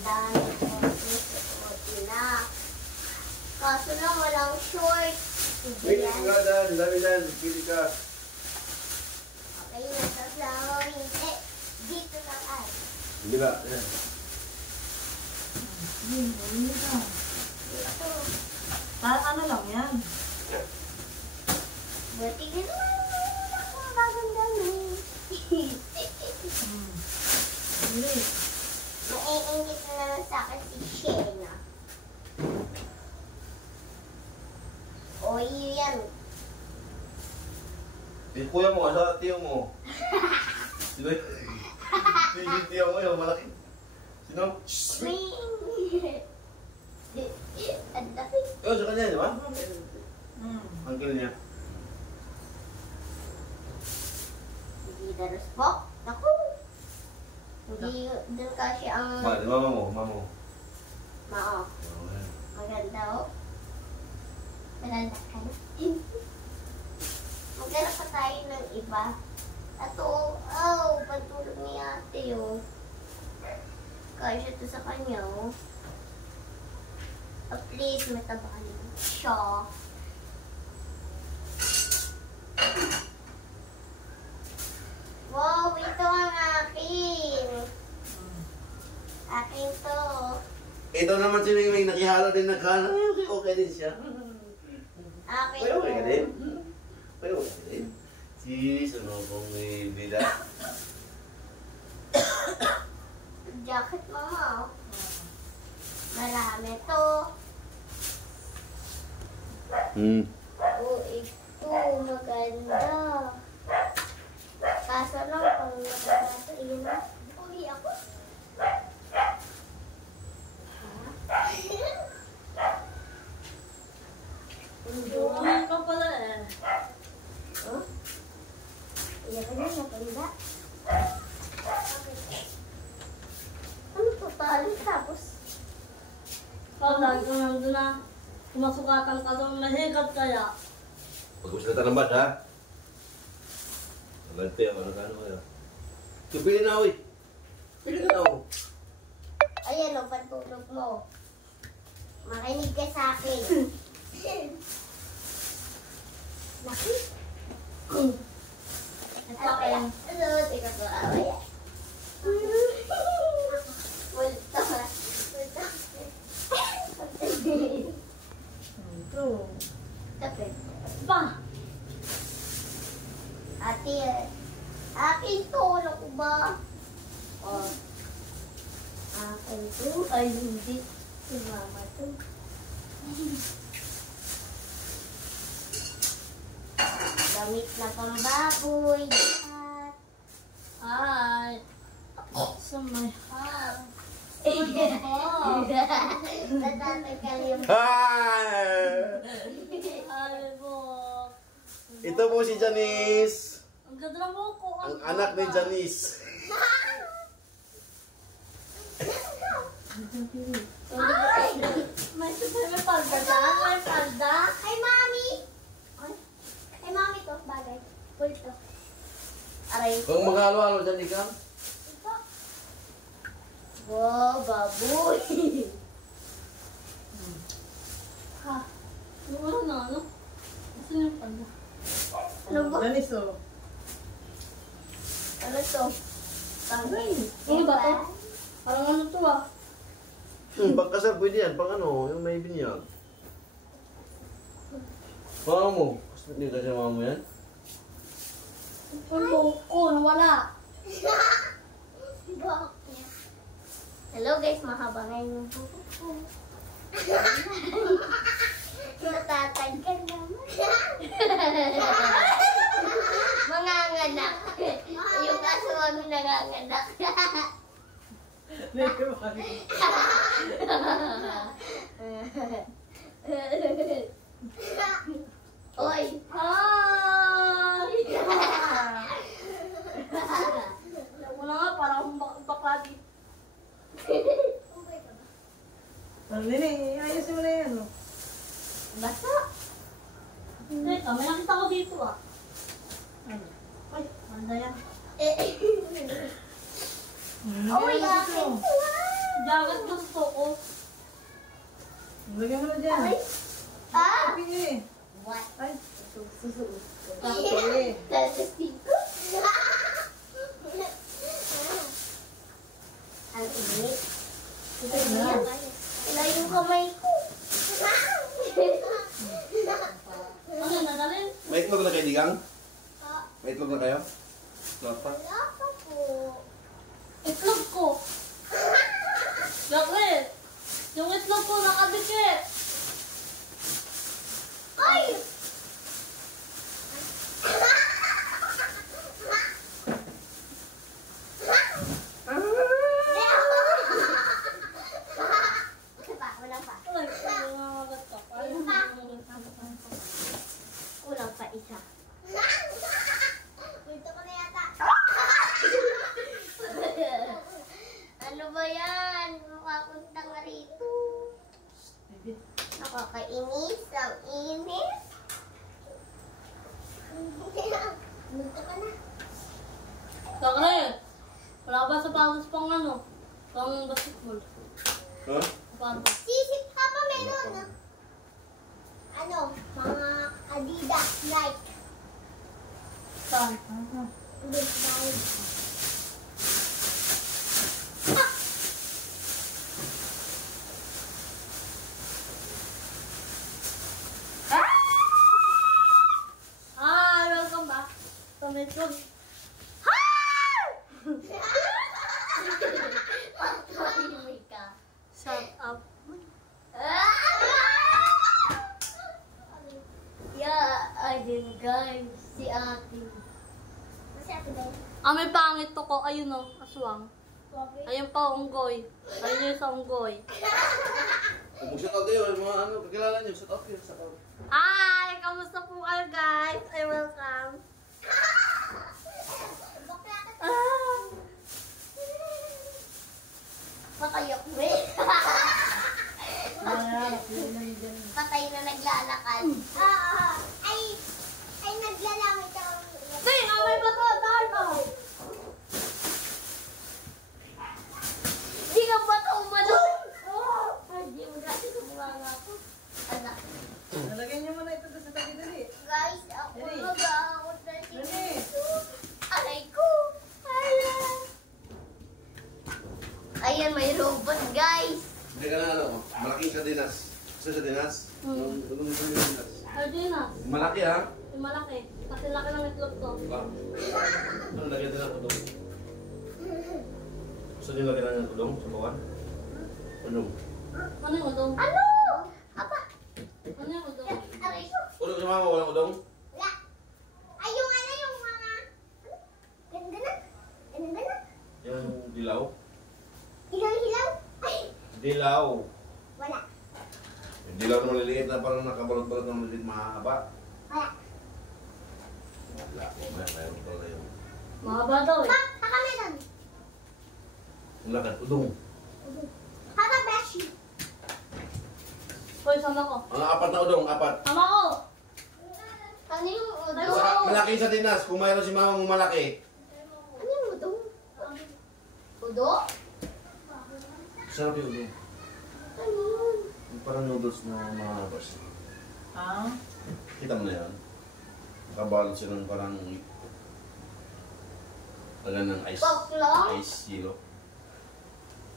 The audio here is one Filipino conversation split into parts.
dami ko susuot na. Kaso lang walang short. Pili ka Dan, dami Dan, pili ka. Okay, nagsasawa hindi. Dito lang ay. Hindi ba? Yan. Hindi ka. Dito. Ano lang yan? Buti ka naman ako bagong dami. Hindi. Maiingit na naman sa akin si Shena. O yan. Yung kuya mo, asa tiyo mo? Sino yun? Sino yung tiyo mo yung malaki? Sino? Ang laki. Oh, sa kanya, di ba? Uncle niya. Hindi daros po. Naku. Hindi doon kasi ang... Mama mo, mama mo. Mao. Oh, yan. Maganda o. Maganda ka na. Maganda pa tayo ng iba. Ato, pantulog ni ate o. Kasi ito sa kanya o. At least matabahan siya. Wow, ito ang akin. Akin to. Ito naman si Ming nakihalo din nagkala. Okay din siya. Akin Pwede to. okay ka din. Pwede okay ka din. Sis, ano kung may bida? Jacket mama. Marami to. Oh, ito maganda. Kaso lang, pang nakakasa, yun na. Uy, ako. Ano ka pala eh? Oh? Iyan ka na, napanda. Ano to, tali tapos? Lagi ko nandun na. Kumasukatan ka doon, mahirap kaya. Pag-usalita ng bad, ha? Magante, ano kayo? Pili na, uy. Pili ka na, oh. Ayan o, pantulog mo. Makinig ka sa akin. Laki. Ito akin. Ano, tika ko, awaya. Multo. Multo. Ito. Tapos. Pa! Ate, akin to, naku ba? Oh. Akin to, ay hindi. Si mama to. Damit na pambaboy. Hi! Sa my house. Natatagal yung... Hi! Hi po. Ito po si Janice. Ang ganda mo ko. Ang anak ni Janice. Ay! May palda dyan. May palda. Ay, mami! Ay, mami to, bagay. Full to. Aray. Kung mag-alo-alo dyan, ikaw? Ito. Wow, baboy! Ha? Ano na, ano? Gusto niyo yung palda? Ano ba? Janice, oh. Ano to? Tangay. Ano ba to? Parang ano to ah. Pagkasal, pwede yan. Pang ano, yung may binyag. Mama mo. Gusto nyo kasi mama mo yan? Ang buko, nawala. Bakit? Hello guys, mahaba ngayon yung buko ko. Natatagkan naman. Manganganak. Yung aso namin nanganganak. Oy! Hi! Wala nga, parang bakla dito. Nini, ayusin mo na yan, no? Basa! Hindi, may nakita ko dito ah. Ano? Ay, manda yan. Oy, akin to ah! Jacket gusto ko. Lagyan mo na dyan. Ay! Ah! Pili. What? Ay, susuot. Pili. Tatastig ko. Ang init. Wala yung kamay ko. Ano, nadalin? May itlog na kayo, Digang? Ah, May itlog na kayo? Itlog pa? wala pa po. Itlog ko. Bakit? Yung itlog ko nakadikit. Ay! Wala pa. Ay, nangangagat ka. Parang Kulang pa isa. Ito ko na yata. Ano ba yan? Makapunta nga rito. Nakakainis. Ang inis. Munta ka na. Sakre, wala ba sa patos pang ano? Pang basketball? Ha? Paano? Sisip ka pa meron. Ano? Mga Adidas Nike. Saan? Adidas Nike. Ah, welcome back. Sa Metro. Patuloy ka. Shut up. Yeah, I did guys. Si ate. Si ate ba yun? Ah, may pangit to ko. Ayun o, aswang. Ayun pa, unggoy. Ayun yung sa unggoy. Kung mag-shout out kayo, mga ano, kakilala nyo, shout out kayo, shout out. Hi! Kamusta po kayo, guys? Ay, welcome. Bakla ka. Ah! Makayok mo eh. Patay na naglalakad. Ay naglalamay ka. Ting! Amay ba to? Dahil Di ka ba ito umalong? Ay, di mo kasi sumulanga ako. Anak. Nalagyan niyo muna ito sa tabi dali. Guys, ako Dali. mag-aawat na si Dali. Jesus. Aray ko. Ayan. Ayan, may robot, guys. Hindi ka na ano, malaking sardinas. Isa sardinas? Anong sardinas? Sardinas. Malaki ha? Yung malaki. Kasi laki ng itlog to. Ba? Ano lagyan din ng udong? Gusto niyo lagyan ng udong sa bawang? Udong. Ano yung udong? Ano? Apa? Ano yung udong? Aray ko. Udong si mama, walang udong? Wala. Ay, yung ano, yung mga... Ganda na. Ganda na. Yung dilaw? Hilaw-hilaw. Ay, Dilaw. wala. Yung dilaw na maliliit na parang nakabalot-balot na maliliit mahaba. Wala. Wala. Mayroon pala yun. Mahaba daw eh. Pa, haka meron. Ang lakad, udong. Haka beshi. Hoy, sama ko. Ang apat na udong, apat. Sama ko! Ano yung udo? Sa malaki sa dinas, kung mayroon si mama mong malaki. Ano yung udo? Udo? Sarap yung udong. Ano yun? Yung parang noodles na mahaba siya. Ah? Kita mo na yan? Nakabalot siya ng parang taga ng ice. Bakla? Ice zero.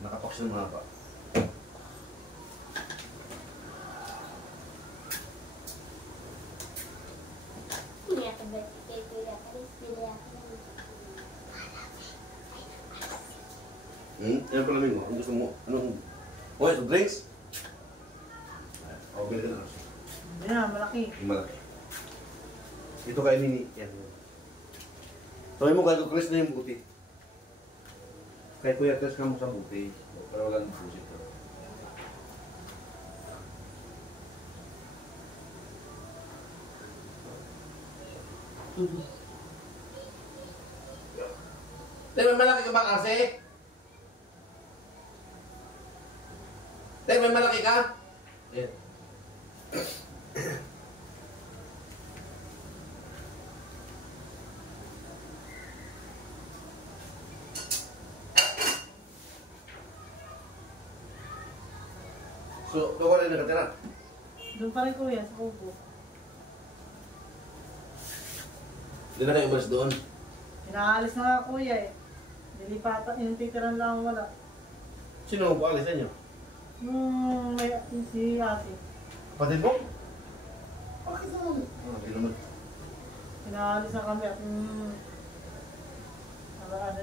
Nakapak siya ng mahaba. Hindi ako ba? Kaya pili ako. Pili ako. Yan pala mo. Ang gusto mo? Anong... Oh, ito, drinks? Oh, bili ka na. Yan, malaki. Yung malaki. Ito kayo nini. Yan. Tawin mo kay Chris na yung buti. Kay Kuya Chris ka mo sa buti. Para wala nang pusit ka. Tay, may malaki ka ba kasi? Tay, may malaki ka? Yan. So, ikaw rin nakatira. Doon pa rin kuya, sa kubo. Hindi na kayo umalis doon. Pinaalis na nga kuya eh. Nilipatan, yung titiran lang wala. Sino ang paalis sa inyo? May si ate. Kapatid mo? Bakit naman? Hindi naman. Pinaalis na kami at ano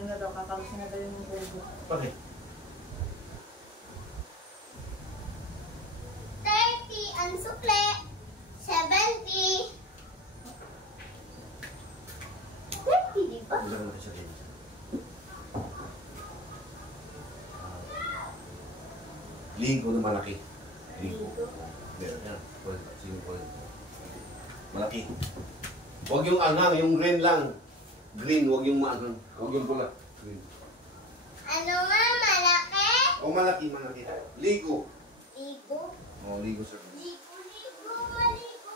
na daw, kakalisin na daw yung kubo. Bakit? 30 ang sukle. 70. 30, di ba? Hindi naman siya rin. Linggo na malaki. Linggo. Yan. Sige po. Malaki. Huwag yung anghang, yung green lang. Green, huwag yung maanghang. Huwag yung pula. Green. Ano nga, malaki? O malaki, malaki. Ligo. Ligo. O, ligo sir. Ligo, ligo, maligo.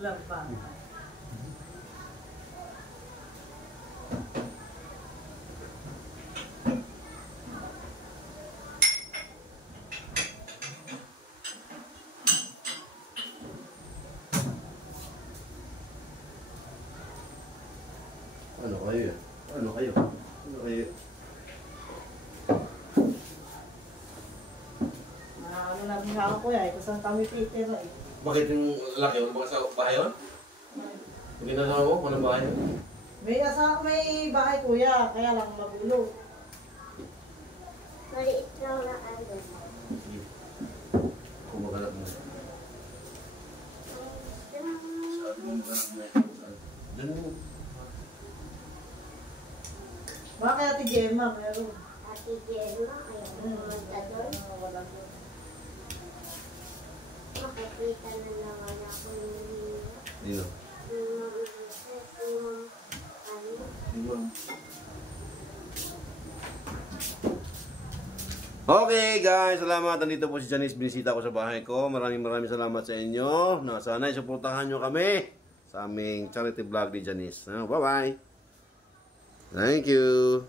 Laba. Ano kayo? Ano kayo? Ano kayo? Ano na rin ako kuya eh, kung saan kami titira eh. Bakit yung lalaki? Ano ba sa bahay yun? Hindi na sa mo? Anong bahay yun? May bahay kuya, kaya lang magulo. Maliit lang na ano. Sige. Kumagalap mo. Sabi mo magagalap mo. Diyan mo. Bakit ate Gemma, meron. Ate Gemma, ayaw pumunta doon. Wala doon. Makikita na naman ako Dino. Okay guys, salamat. Nandito po si Janice. Binisita ko sa bahay ko. Maraming salamat sa inyo. Sana'y suportahan nyo kami sa aming charity vlog ni Janice. Bye bye. Thank you.